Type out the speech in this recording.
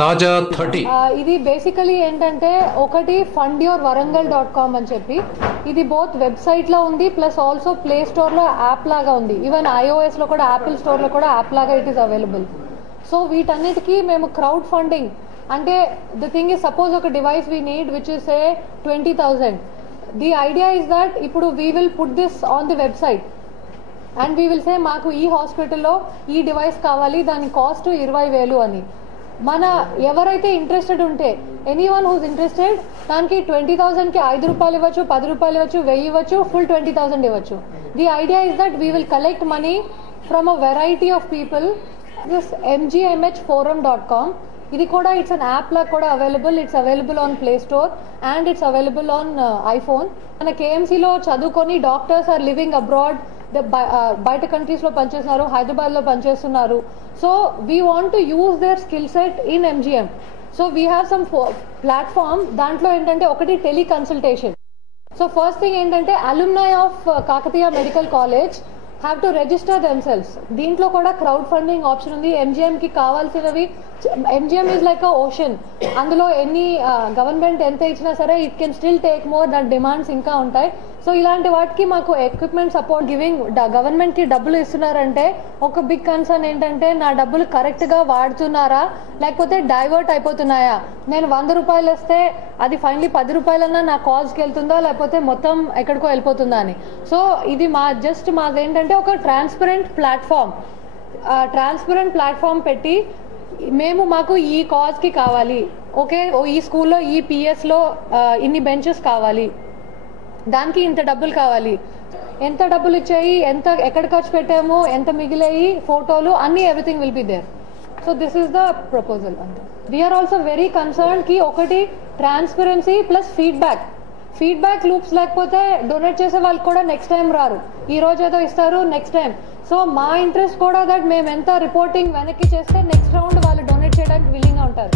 తాజా 30 ఇది బేసికలీ ఏంటంటే ఒకటి fundyourwarangal.com అని చెప్పి ఇది బోత్ వెబ్సైట్ లో ఉంది ప్లస్ ఆల్సో ప్లే స్టోర్ లో యాప్ లాగా ఉంది. ఈవెన్ iOS లో కూడా యాపిల్ స్టోర్ లో కూడా యాప్ లాగా ఇట్ ఈస్ అవైలబుల్. సో వీటన్నిటికీ మేము క్రౌడ్ ఫండింగ్ అంటే ద థింగ్ ఇస్ సపోజ్ ఒక device we need which is a 20,000. The idea is that ఇప్పుడు we will put this on the website and we will say మాకు ఈ హాస్పిటల్లో ఈ device కావాలి, దాని కాస్ట్ 20,000 అని. మన ఎవరైతే ఇంట్రెస్టెడ్ ఉంటే ఎనీవన్ హూస్ ఇంట్రెస్టెడ్ దానికి 20,000కి 5 రూపాయలు ఇవ్వచ్చు, 10 రూపాయలు ఇవ్వచ్చు, 1000 ఇవ్వచ్చు, ఫుల్ 20,000 ఇవ్వచ్చు. The idea is that we will collect money from a variety of people. This mghforum.com ఇది కూడా ఇట్స్ అన్ యాప్ లా కూడా available. It's available on play store and it's available on iPhone. మన కేఎంసీలో చదువుకొని డాక్టర్స్ ఆర్ లివింగ్ అబ్రాడ్, బయట countries లో పనిచేస్తున్నారు, హైదరాబాద్ లో పనిచేస్తున్నారు. So we want to use their skill set in MGM. So we have some platform. దాంట్లో ఏంటంటే ఒకటి tele consultation. So first thing ఏంటంటే alumni of Kakatiya medical college have to register themselves. దీంట్లో కూడా క్రౌడ్ ఫండింగ్ ఆప్షన్ ఉంది. ఎంజిఎంకి కావాల్సినవి, MGM is like a ocean. అందులో ఎన్ని గవర్నమెంట్ ఎంత ఇచ్చినా సరే it can still take more, దాని డిమాండ్స్ ఇంకా ఉంటాయి. సో ఇలాంటి వాటికి మాకు ఎక్విప్మెంట్ సపోర్ట్ గివింగ్ గవర్నమెంట్కి డబ్బులు ఇస్తున్నారంటే ఒక బిగ్ కన్సర్న్ ఏంటంటే నా డబ్బులు కరెక్ట్గా వాడుతున్నారా లేకపోతే డైవర్ట్ అయిపోతున్నాయా. నేను 100 రూపాయలు ఇస్తే అది ఫైనలీ 10 రూపాయలన్నా నా కాజ్కి వెళ్తుందా లేకపోతే మొత్తం ఎక్కడికో వెళ్ళిపోతుందా అని. సో ఇది మాదేంటంటే ఒక ట్రాన్స్పరెంట్ ప్లాట్ఫామ్ పెట్టి మాకు ఈ కాజ్కి కావాలి, ఓకే ఈ స్కూల్లో ఈ పిఎస్లో ఇన్ని బెంచెస్ కావాలి, దానికి ఇంత డబ్బులు కావాలి, ఎంత డబ్బులు ఇచ్చాయి, ఎక్కడ ఖర్చు పెట్టాము, ఎంత మిగిలాయి, ఫోటోలు అన్ని, everything will be there. So this is the proposal. అంటే వీఆర్ ఆల్సో వెరీ కన్సర్న్ కి ఒకటి ట్రాన్స్పరెన్సీ ప్లస్ ఫీడ్బ్యాక్ లూప్స్ లేకపోతే డొనేట్ చేసే వాళ్ళు కూడా నెక్స్ట్ టైం రారు. ఈ రోజు ఏదో ఇస్తారు, నెక్స్ట్ టైం. సో మా ఇంట్రెస్ట్ కూడా దట్ మేము ఎంత రిపోర్టింగ్ వెనక్కి చేస్తే నెక్స్ట్ రౌండ్ వాళ్ళు డొనేట్ చేయడానికి విల్లింగ్ గా ఉంటారు.